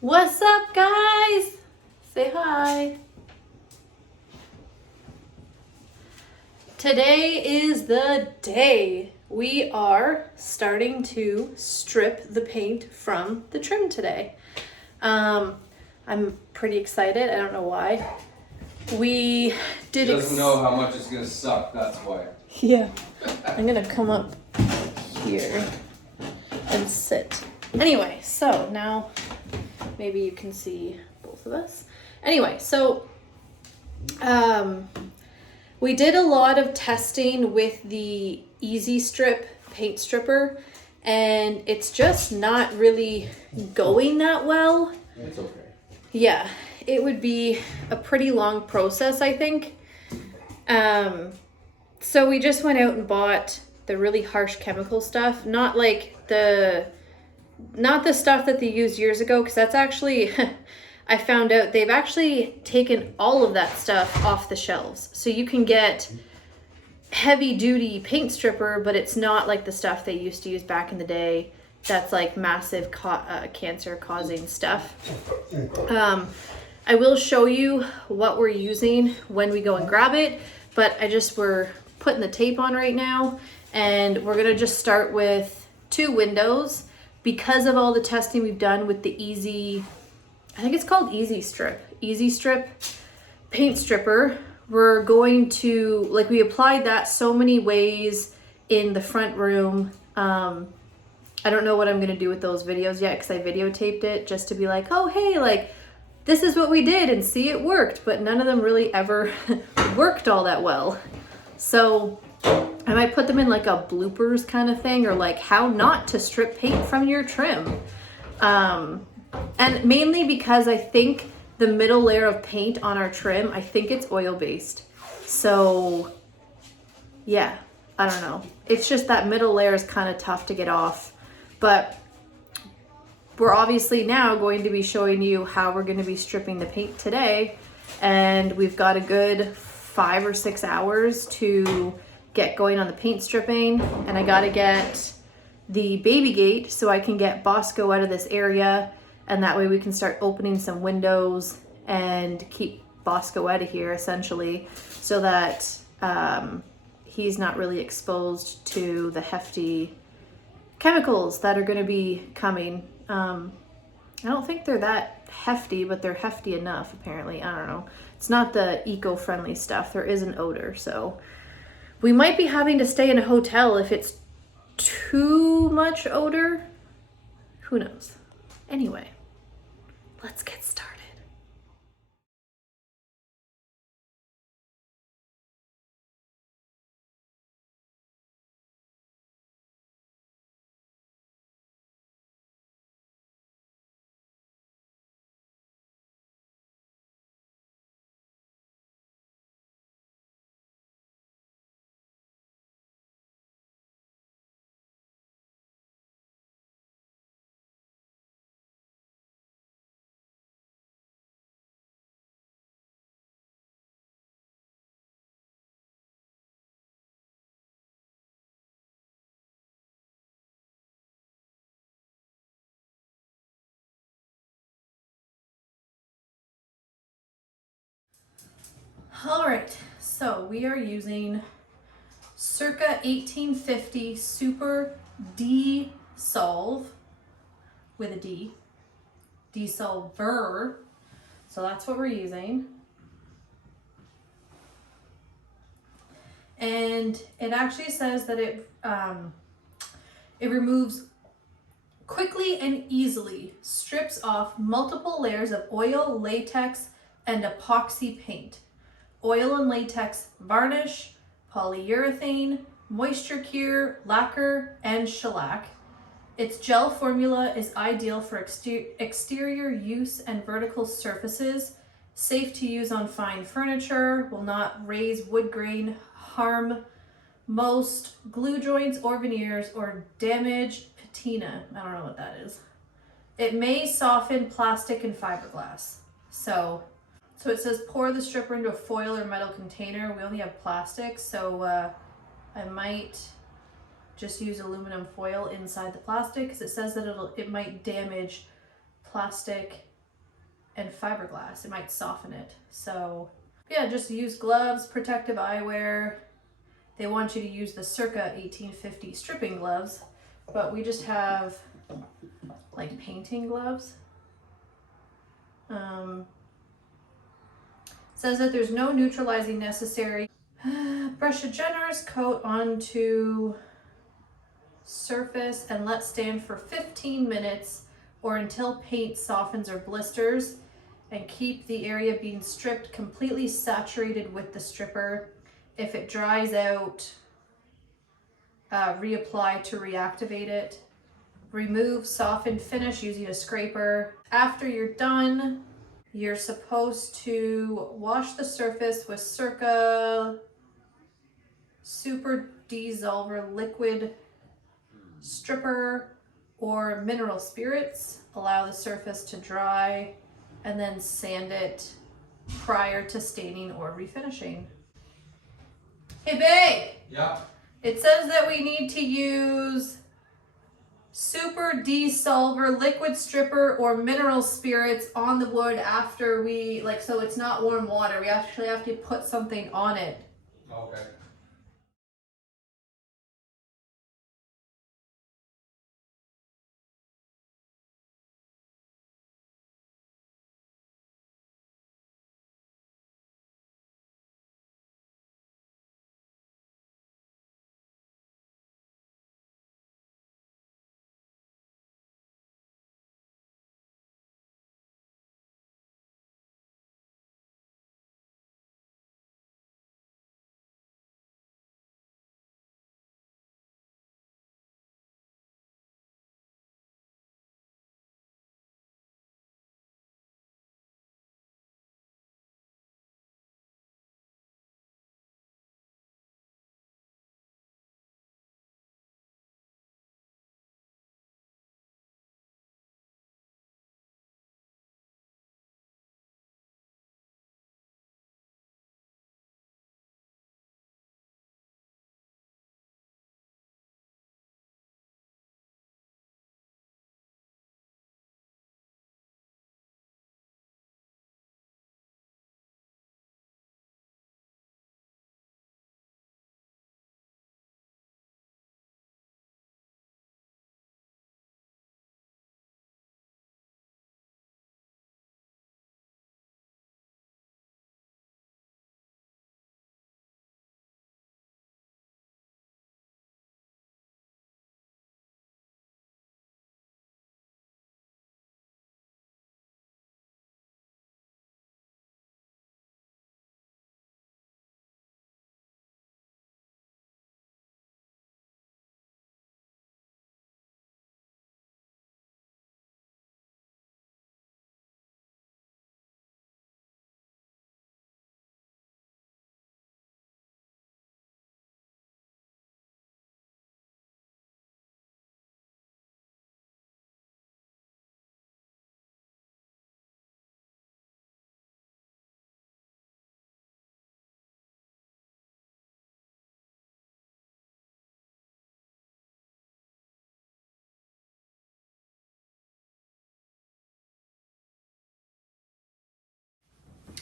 What's up, guys? Say hi. Today is the day. We are starting to strip the paint from the trim today. I'm pretty excited. I don't know why. We did. She doesn't know how much it's gonna suck. That's why. Yeah. I'm gonna come up here and sit. Anyway, so now maybe you can see both of us. Anyway, so we did a lot of testing with the Easy Strip paint stripper, and it's just not really going that well. It's okay. Yeah, it would be a pretty long process, I think. So we just went out and bought the really harsh chemical stuff, not the stuff that they used years ago, because that's actually I found out they've actually taken all of that stuff off the shelves. So you can get heavy duty paint stripper, but it's not like the stuff they used to use back in the day. That's like massive cancer causing stuff. I will show you what we're using when we go and grab it, but we're putting the tape on right now, and we're gonna just start with 2 windows because of all the testing we've done with the I think it's called Easy Strip paint stripper. We're going to, we applied that so many ways in the front room. I don't know what I'm going to do with those videos yet, because I videotaped it just to be like, oh, hey, this is what we did and see it worked, but none of them really ever worked all that well. So I might put them in like a bloopers kind of thing, or like how not to strip paint from your trim. And mainly because I think the middle layer of paint on our trim, I think it's oil based. So yeah, I don't know. It's just that middle layer is kind of tough to get off. But we're obviously now going to be showing you how we're going to be stripping the paint today. And we've got a good 5 or 6 hours to get going on the paint stripping. And I got to get the baby gate so I can get Bosco out of this area. And that way we can start opening some windows and keep Bosco out of here, essentially, so that he's not really exposed to the hefty chemicals that are going to be coming. I don't think they're that hefty, but they're hefty enough, apparently. I don't know. It's not the eco-friendly stuff. There is an odor, so we might be having to stay in a hotel if it's too much odor. Who knows? Anyway, let's get started. All right, so we are using Circa 1850 Super D-Solve with a D, D-Solver. So that's what we're using. And it actually says that it removes quickly and easily, strips off multiple layers of oil, latex, and epoxy paint. Oil and latex varnish, polyurethane, moisture cure, lacquer, and shellac. Its gel formula is ideal for exterior use and vertical surfaces, safe to use on fine furniture, will not raise wood grain, harm most glue joints or veneers, or damage patina. I don't know what that is. It may soften plastic and fiberglass. So it says pour the stripper into a foil or metal container. We only have plastic, so I might just use aluminum foil inside the plastic, because it says that it might damage plastic and fiberglass. It might soften it. So yeah, just use gloves, protective eyewear. They want you to use the Circa 1850 stripping gloves, but we just have like painting gloves. Says that there's no neutralizing necessary. Brush a generous coat onto surface and let stand for 15 minutes or until paint softens or blisters, and keep the area being stripped completely saturated with the stripper. If it dries out, reapply to reactivate it. Remove, soften, finish using a scraper. After you're done, you're supposed to wash the surface with Circa Super Dissolver liquid stripper or mineral spirits. Allow the surface to dry and then sand it prior to staining or refinishing. Hey babe! Yeah. It says that we need to use Super Dissolver liquid stripper or mineral spirits on the wood after we, like, so it's not warm water. We actually have to put something on it. Okay.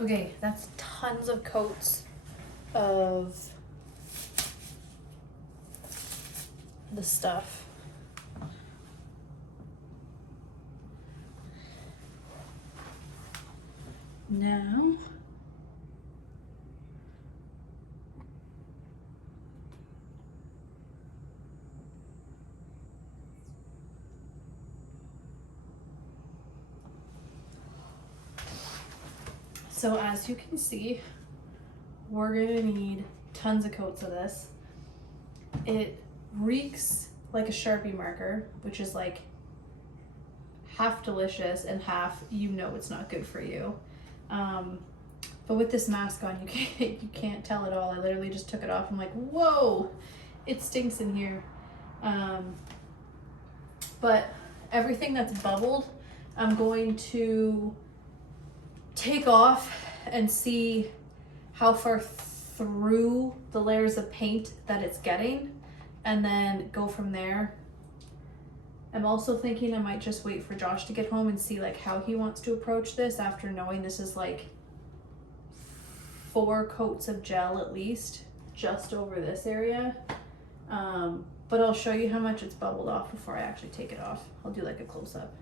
Okay, that's tons of coats of the stuff. Now, so as you can see, we're gonna need tons of coats of this. It reeks like a Sharpie marker, which is like half delicious and half, you know, it's not good for you. But with this mask on, you can't tell at all. I literally just took it off. I'm like, whoa, it stinks in here. But everything that's bubbled, I'm going to take off and see how far through the layers of paint that it's getting, and then go from there. I'm also thinking I might just wait for Josh to get home and see like how he wants to approach this after knowing this is like 4 coats of gel at least just over this area. But I'll show you how much it's bubbled off before I actually take it off. I'll do like a close-up.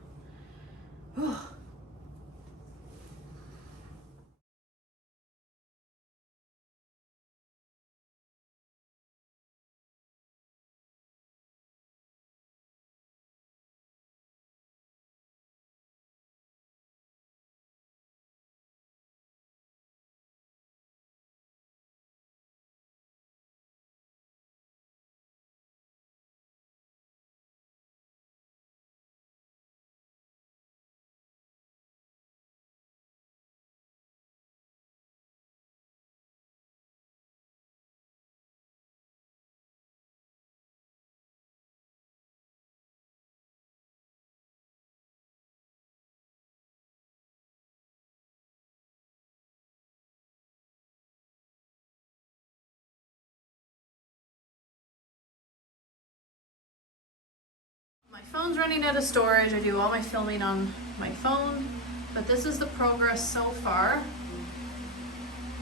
My phone's running out of storage. I do all my filming on my phone, but this is the progress so far.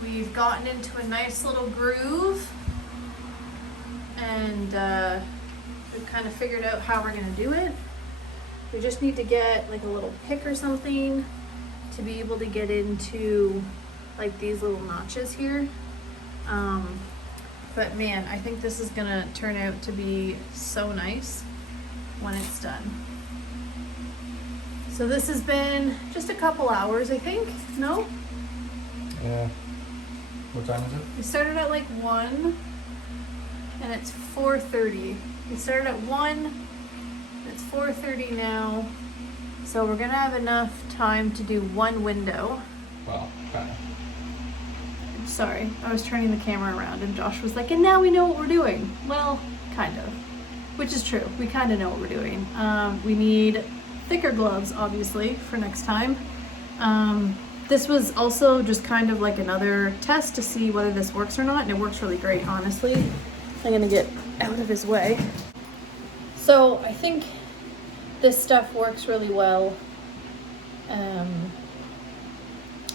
We've gotten into a nice little groove, and we've kind of figured out how we're gonna do it. We just need to get like a little pick or something to be able to get into like these little notches here. But man, I think this is gonna turn out to be so nice when it's done. So this has been just a couple hours, I think. No? Yeah. What time is it? We started at like 1 and it's 4:30. We started at 1, it's 4:30 now. So we're gonna have enough time to do 1 window. Well, kind of. Sorry, I was turning the camera around and Josh was like, and now we know what we're doing. Well, kind of. Which is true, we kind of know what we're doing. We need thicker gloves, obviously, for next time. This was also just kind of like another test to see whether this works or not, and it works really great, honestly. I'm gonna get out of his way. So I think this stuff works really well.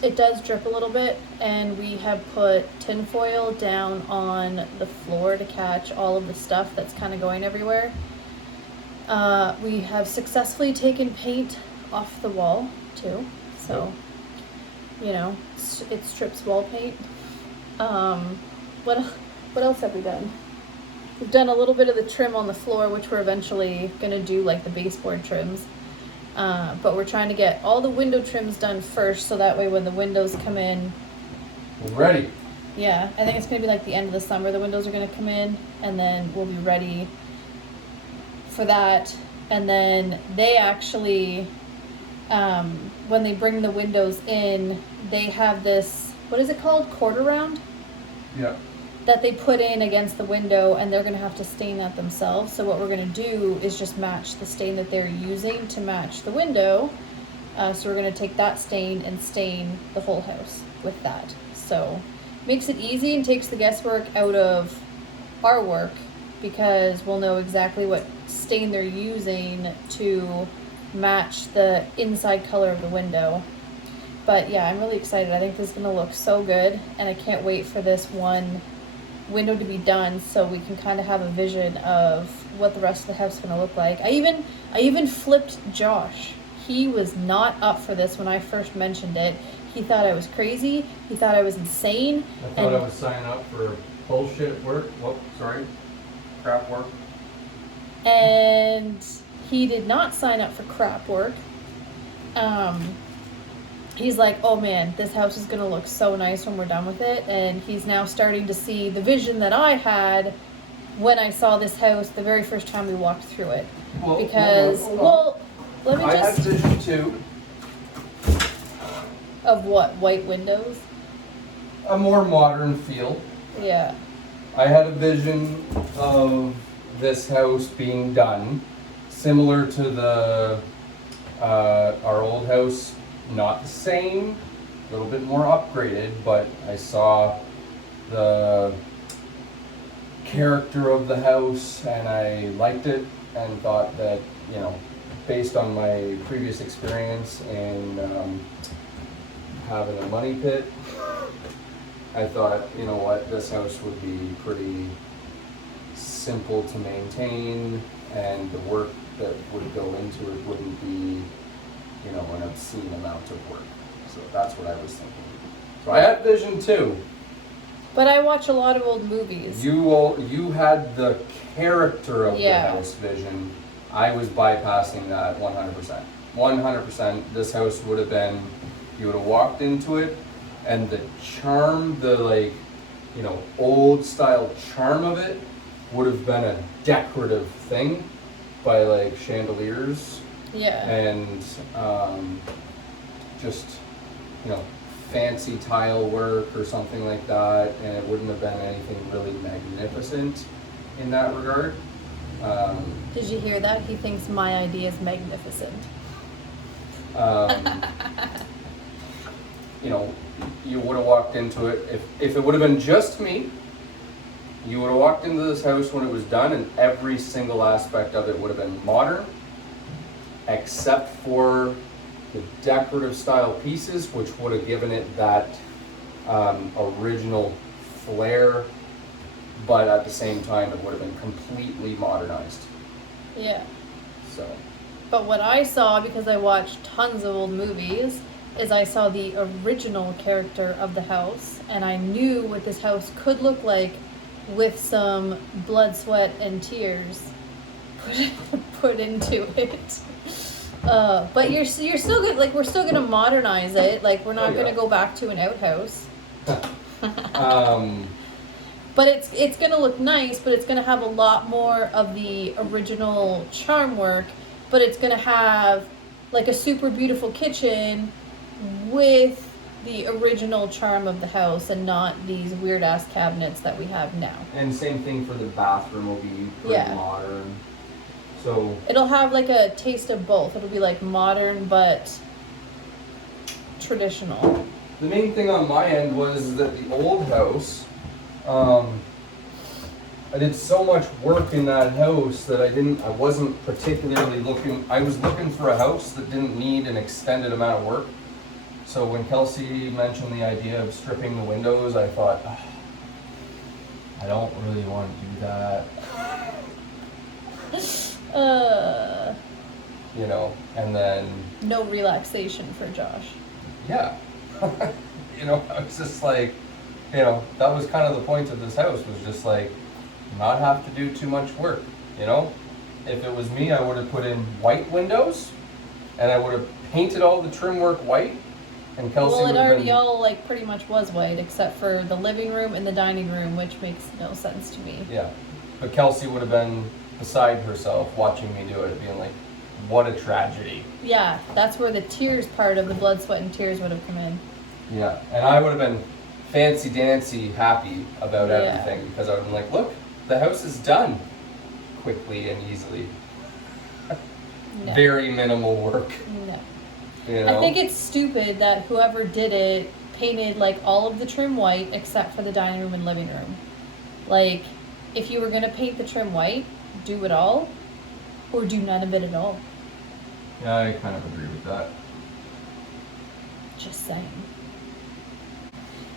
It does drip a little bit, and we have put tin foil down on the floor to catch all of the stuff that's kind of going everywhere. We have successfully taken paint off the wall too, so you know, it strips wall paint. What else have we done? We've done a little bit of the trim on the floor, which we're eventually gonna do like the baseboard trims. But we're trying to get all the window trims done first, so that way when the windows come in, We're ready. yeah, I think it's gonna be like the end of the summer the windows are gonna come in, and then we'll be ready for that. And then they actually, when they bring the windows in, they have this, what is it called, quarter round? Yeah. That they put in against the window, and they're gonna have to stain that themselves. So what we're gonna do is just match the stain that they're using to match the window. So we're gonna take that stain and stain the whole house with that. So makes it easy and takes the guesswork out of our work, because we'll know exactly what stain they're using to match the inside color of the window. But yeah, I'm really excited. I think this is gonna look so good, and I can't wait for this one window to be done so we can kind of have a vision of what the rest of the house is going to look like. I even flipped Josh. He was not up for this when I first mentioned it. He thought I was crazy. He thought I was insane. I thought I was signing up for bullshit work. Whoop, sorry. Crap work. And he did not sign up for crap work. He's like, oh man, this house is gonna look so nice when we're done with it. And he's now starting to see the vision that I had when I saw this house the very first time we walked through it. Well, Because, hold on. well, let me I had just, vision too. of what, white windows? A more modern feel. Yeah. I had a vision of this house being done similar to the our old house. Not the same, a little bit more upgraded, but I saw the character of the house and I liked it and thought that you know, based on my previous experience and having a money pit, I thought, you know what, this house would be pretty simple to maintain, and the work that would go into it wouldn't be, you know, an obscene amount of work. So that's what I was thinking. So I had vision too. But I watch a lot of old movies. You had the character of Yeah. the house vision. I was bypassing that 100%. 100%. This house would have been, you would have walked into it, and the charm, the like, you know, old style charm of it would have been a decorative thing by like chandeliers Yeah. and just, you know, fancy tile work or something like that, and it wouldn't have been anything really magnificent in that regard. Did you hear that? He thinks my idea is magnificent. You know, you would have walked into it, if it would have been just me, you would have walked into this house when it was done, and every single aspect of it would have been modern, except for the decorative style pieces, which would have given it that original flair, but at the same time it would have been completely modernized. Yeah. So But what I saw, because I watched tons of old movies, is I saw the original character of the house, and I knew what this house could look like with some blood, sweat, and tears put into it. But you're still good. Like, we're still gonna modernize it. Like, we're not gonna go back to an outhouse. But it's gonna look nice. But it's gonna have a lot more of the original charm work. But it's gonna have like a super beautiful kitchen with the original charm of the house, and not these weird ass cabinets that we have now. and same thing for the bathroom, will be pretty Yeah. modern. So It'll have like a taste of both. It'll be like modern but traditional. the main thing on my end was that the old house, I did so much work in that house that I wasn't particularly looking, I was looking for a house that didn't need an extended amount of work. So when Kelsey mentioned the idea of stripping the windows, I thought, I don't really want to do that. You know, and then, No relaxation for Josh. yeah. You know, I was just like, you know, that was kind of the point of this house, was just like, not have to do too much work, you know? If it was me, I would have put in white windows, and I would have painted all the trim work white, and Kelsey Well, it would have already been... all like pretty much was white, except for the living room and the dining room, which makes no sense to me. Yeah, but Kelsey would have been beside herself watching me do it, being like, what a tragedy. Yeah, that's where the tears part of the blood, sweat, and tears would have come in. Yeah, and I would have been fancy-dancy happy about Yeah. everything, because I would have been like, look, the house is done quickly and easily. No. Very minimal work, No. you know? I think it's stupid that whoever did it painted like all of the trim white except for the dining room and living room. Like, if you were gonna paint the trim white, do it all, or do none of it at all. Yeah, I kind of agree with that. Just saying.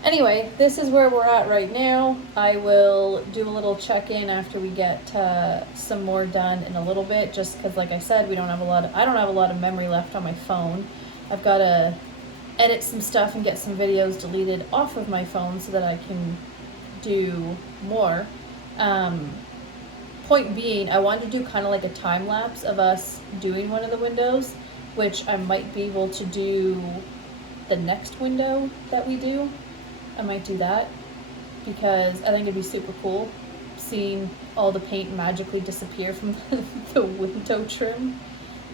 Anyway, this is where we're at right now. I will do a little check-in after we get some more done in a little bit, just because, like I said, I don't have a lot of memory left on my phone. I've got to edit some stuff and get some videos deleted off of my phone so that I can do more. Point being, I wanted to do kind of like a time lapse of us doing one of the windows, which I might be able to do the next window that we do. I might do that because I think it'd be super cool seeing all the paint magically disappear from the window trim.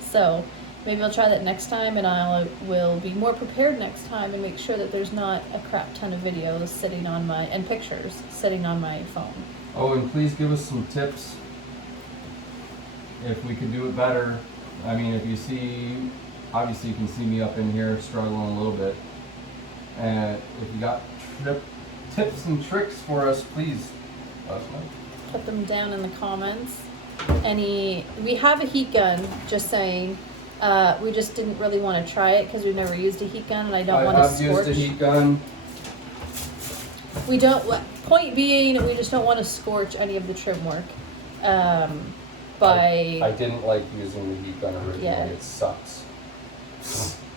So maybe I'll try that next time, and I will be more prepared next time and make sure that there's not a crap ton of videos sitting on my, and pictures sitting on my phone. Oh, and please give us some tips if we could do it better. I mean, if you see, obviously you can see me up in here struggling a little bit. And if you got tips and tricks for us, please let us know. Put them down in the comments. we have a heat gun, just saying. We just didn't really want to try it because we've never used a heat gun and I don't want to I have scorch. used a heat gun. We don't, point being, we just don't want to scorch any of the trim work. I didn't like using the heat gun originally. Yeah. It sucks.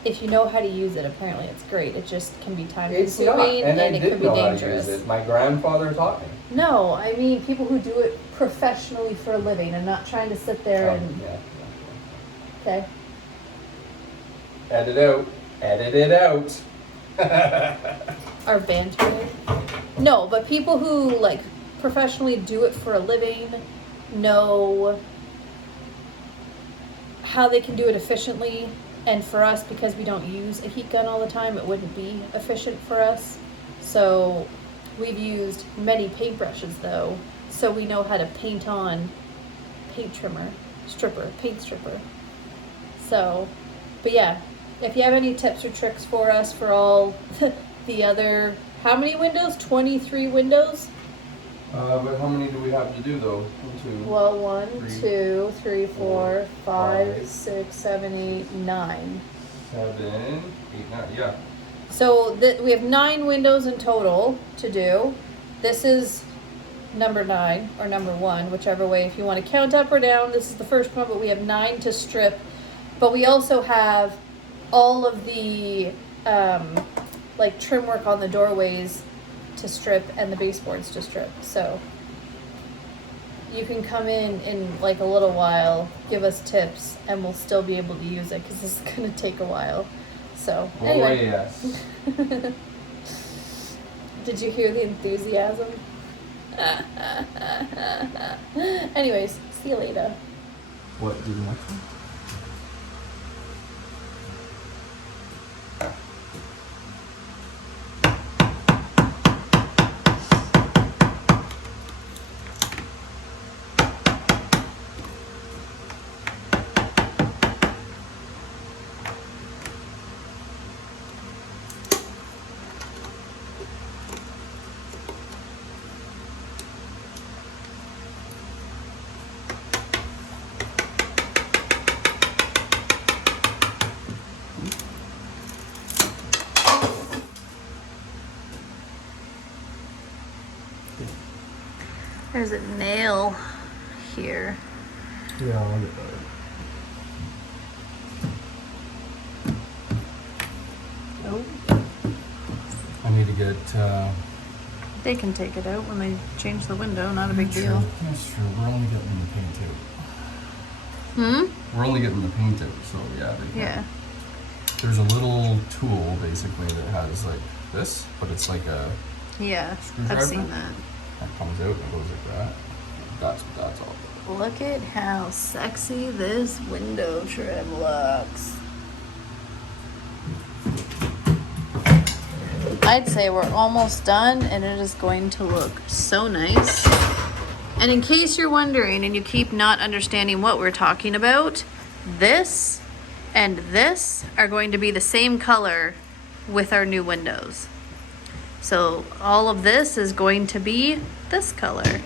If you know how to use it, apparently it's great. It just can be time It's not, consuming and I it did could be know dangerous. how to use it. My grandfather taught me. No, I mean people who do it professionally for a living. I'm not trying to sit there and Yeah. okay. Edit it out. Our banter. No, but people who like professionally do it for a living know how they can do it efficiently. And for us, because we don't use a heat gun all the time, it wouldn't be efficient for us. So we've used many paintbrushes though, so we know how to paint on paint stripper. So, but yeah, if you have any tips or tricks for us for all the other, how many windows? 23 windows? But how many do we have to do though? 1, 2. Well, 1, 3, 2, 3, 4, 5, 5, 6, 7, 8, 9. 7, 8, 9. Yeah. So we have 9 windows in total to do. This is number 9 or number 1, whichever way. If you want to count up or down, this is the first one, but we have 9 to strip. But we also have all of the like trim work on the doorways to strip and the baseboards to strip. So you can come in like a little while, give us tips, and we'll still be able to use it because this is going to take a while. So anyway. yes. Did you hear the enthusiasm? Anyways, see you later. What do the next one? There's a nail here. Yeah, I'll get that. Oh. I need to get. They can take it out when they change the window, not a big True. deal. That's true. We're only getting the paint out. We're only getting the paint out, so yeah. They can. Yeah. There's a little tool basically that has like this, but it's like a Yeah, screwdriver. I've seen that. That comes out and goes like that. That's what that's all about. Look at how sexy this window trim looks. I'd say we're almost done and it is going to look so nice. And in case you're wondering and you keep not understanding what we're talking about, this and this are going to be the same color with our new windows. So all of this is going to be this color.